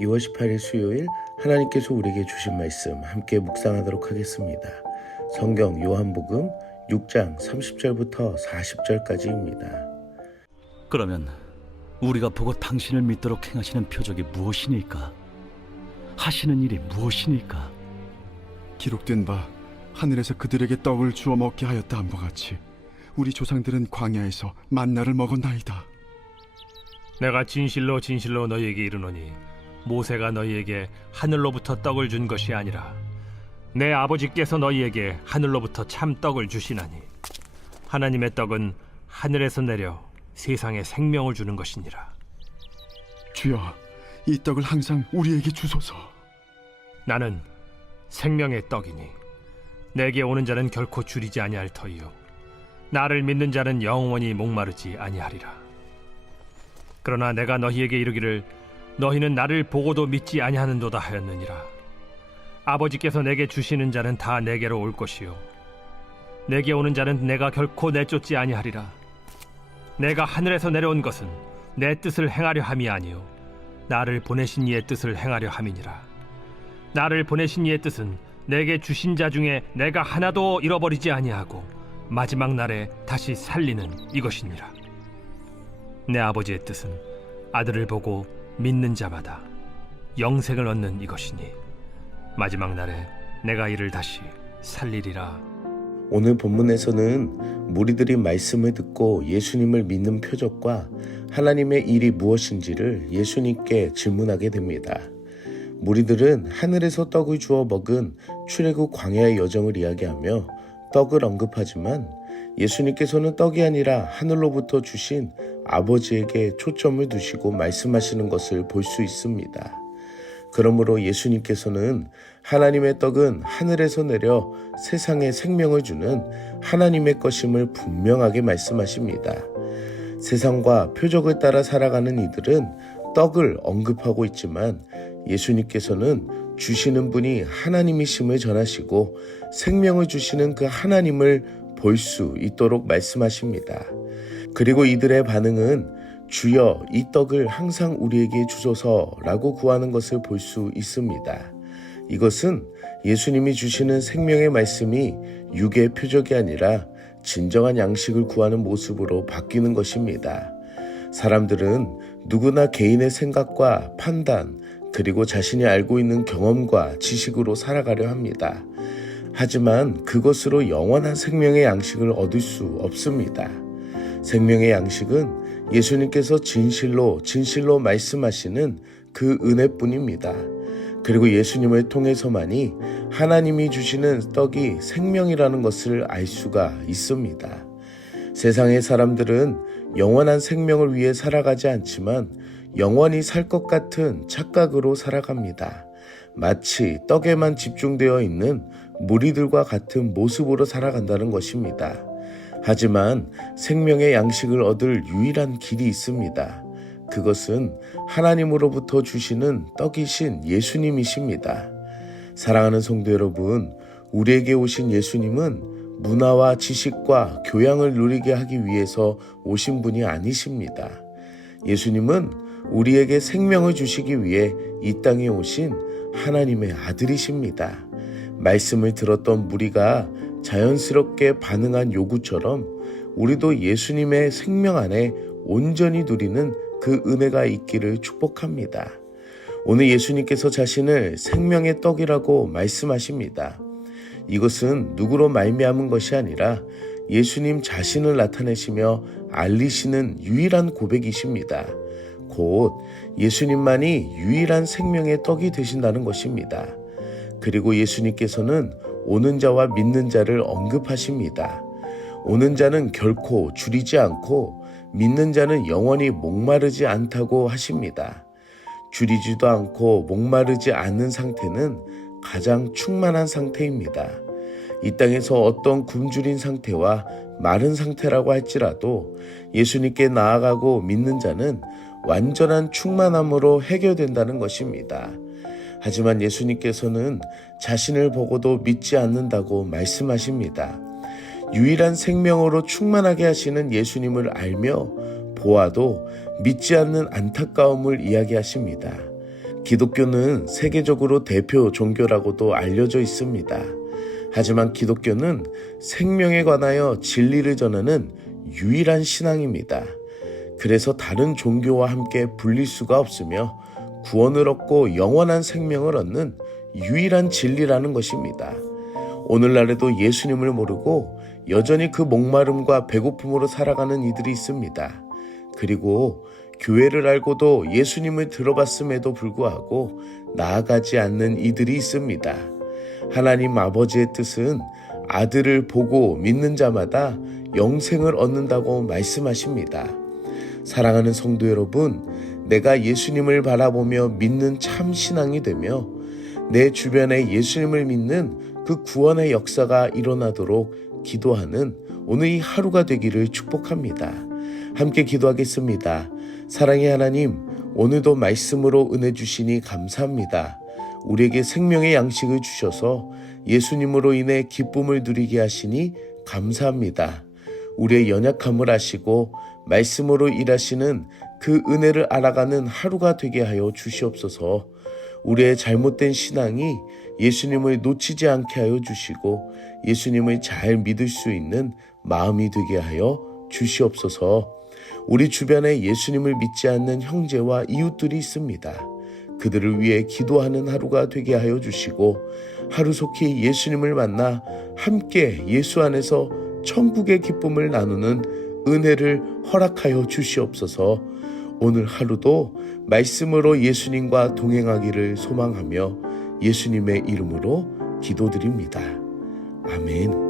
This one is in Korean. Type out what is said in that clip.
2월 18일 수요일 하나님께서 우리에게 주신 말씀 함께 묵상하도록 하겠습니다. 성경 요한복음 6장 30절부터 40절까지입니다. 그러면 우리가 보고 당신을 믿도록 행하시는 표적이 무엇이니까? 하시는 일이 무엇이니까? 기록된 바 하늘에서 그들에게 떡을 주어 먹게 하였다 함과 같이 우리 조상들은 광야에서 만나를 먹었나이다. 내가 진실로 진실로 너희에게 이르노니 모세가 너희에게 하늘로부터 떡을 준 것이 아니라 내 아버지께서 너희에게 하늘로부터 참 떡을 주시나니 하나님의 떡은 하늘에서 내려 세상에 생명을 주는 것이니라. 주여, 이 떡을 항상 우리에게 주소서. 나는 생명의 떡이니 내게 오는 자는 결코 줄이지 아니할 터이요 나를 믿는 자는 영원히 목마르지 아니하리라. 그러나 내가 너희에게 이르기를 너희는 나를 보고도 믿지 아니하는도다 하였느니라. 아버지께서 내게 주시는 자는 다 내게로 올 것이요 내게 오는 자는 내가 결코 내쫓지 아니하리라. 내가 하늘에서 내려온 것은 내 뜻을 행하려 함이 아니요 나를 보내신 이의 뜻을 행하려 함이니라. 나를 보내신 이의 뜻은 내게 주신 자 중에 내가 하나도 잃어버리지 아니하고 마지막 날에 다시 살리는 이것이니라. 내 아버지의 뜻은 아들을 보고 믿는 자마다 영생을 얻는 이것이니 마지막 날에 내가 이를 다시 살리리라. 오늘 본문에서는 무리들이 말씀을 듣고 예수님을 믿는 표적과 하나님의 일이 무엇인지를 예수님께 질문하게 됩니다. 무리들은 하늘에서 떡을 주어 먹은 출애굽 광야의 여정을 이야기하며 떡을 언급하지만 예수님께서는 떡이 아니라 하늘로부터 주신 아버지에게 초점을 두시고 말씀하시는 것을 볼 수 있습니다. 그러므로 예수님께서는 하나님의 떡은 하늘에서 내려 세상에 생명을 주는 하나님의 것임을 분명하게 말씀하십니다. 세상과 표적을 따라 살아가는 이들은 떡을 언급하고 있지만 예수님께서는 주시는 분이 하나님이심을 전하시고 생명을 주시는 그 하나님을 볼 수 있도록 말씀하십니다. 그리고 이들의 반응은 주여 이 떡을 항상 우리에게 주소서라고 구하는 것을 볼 수 있습니다. 이것은 예수님이 주시는 생명의 말씀이 육의 표적이 아니라 진정한 양식을 구하는 모습으로 바뀌는 것입니다. 사람들은 누구나 개인의 생각과 판단 그리고 자신이 알고 있는 경험과 지식으로 살아가려 합니다. 하지만 그것으로 영원한 생명의 양식을 얻을 수 없습니다. 생명의 양식은 예수님께서 진실로 말씀하시는 그 은혜뿐입니다. 그리고 예수님을 통해서만이 하나님이 주시는 떡이 생명이라는 것을 알 수가 있습니다. 세상의 사람들은 영원한 생명을 위해 살아가지 않지만 영원히 살 것 같은 착각으로 살아갑니다. 마치 떡에만 집중되어 있는 무리들과 같은 모습으로 살아간다는 것입니다. 하지만 생명의 양식을 얻을 유일한 길이 있습니다. 그것은 하나님으로부터 주시는 떡이신 예수님이십니다. 사랑하는 성도 여러분, 우리에게 오신 예수님은 문화와 지식과 교양을 누리게 하기 위해서 오신 분이 아니십니다. 예수님은 우리에게 생명을 주시기 위해 이 땅에 오신 하나님의 아들이십니다. 말씀을 들었던 무리가 자연스럽게 반응한 요구처럼 우리도 예수님의 생명 안에 온전히 누리는 그 은혜가 있기를 축복합니다. 오늘 예수님께서 자신을 생명의 떡이라고 말씀하십니다. 이것은 누구로 말미암은 것이 아니라 예수님 자신을 나타내시며 알리시는 유일한 고백이십니다. 곧 예수님만이 유일한 생명의 떡이 되신다는 것입니다. 그리고 예수님께서는 오는 자와 믿는 자를 언급하십니다. 오는 자는 결코 줄이지 않고 믿는 자는 영원히 목마르지 않다고 하십니다. 줄이지도 않고 목마르지 않는 상태는 가장 충만한 상태입니다. 이 땅에서 어떤 굶주린 상태와 마른 상태라고 할지라도 예수님께 나아가고 믿는 자는 완전한 충만함으로 해결된다는 것입니다. 하지만 예수님께서는 자신을 보고도 믿지 않는다고 말씀하십니다. 유일한 생명으로 충만하게 하시는 예수님을 알며 보아도 믿지 않는 안타까움을 이야기하십니다. 기독교는 세계적으로 대표 종교라고도 알려져 있습니다. 하지만 기독교는 생명에 관하여 진리를 전하는 유일한 신앙입니다. 그래서 다른 종교와 함께 분릴 수가 없으며 구원을 얻고 영원한 생명을 얻는 유일한 진리라는 것입니다. 오늘날에도 예수님을 모르고 여전히 그 목마름과 배고픔으로 살아가는 이들이 있습니다. 그리고 교회를 알고도 예수님을 들어봤음에도 불구하고 나아가지 않는 이들이 있습니다. 하나님 아버지의 뜻은 아들을 보고 믿는 자마다 영생을 얻는다고 말씀하십니다. 사랑하는 성도 여러분, 내가 예수님을 바라보며 믿는 참 신앙이 되며 내 주변에 예수님을 믿는 그 구원의 역사가 일어나도록 기도하는 오늘 이 하루가 되기를 축복합니다. 함께 기도하겠습니다. 사랑의 하나님, 오늘도 말씀으로 은혜 주시니 감사합니다. 우리에게 생명의 양식을 주셔서 예수님으로 인해 기쁨을 누리게 하시니 감사합니다. 우리의 연약함을 아시고 말씀으로 일하시는 그 은혜를 알아가는 하루가 되게 하여 주시옵소서. 우리의 잘못된 신앙이 예수님을 놓치지 않게 하여 주시고 예수님을 잘 믿을 수 있는 마음이 되게 하여 주시옵소서. 우리 주변에 예수님을 믿지 않는 형제와 이웃들이 있습니다. 그들을 위해 기도하는 하루가 되게 하여 주시고 하루속히 예수님을 만나 함께 예수 안에서 천국의 기쁨을 나누는 은혜를 허락하여 주시옵소서. 오늘 하루도 말씀으로 예수님과 동행하기를 소망하며 예수님의 이름으로 기도드립니다. 아멘.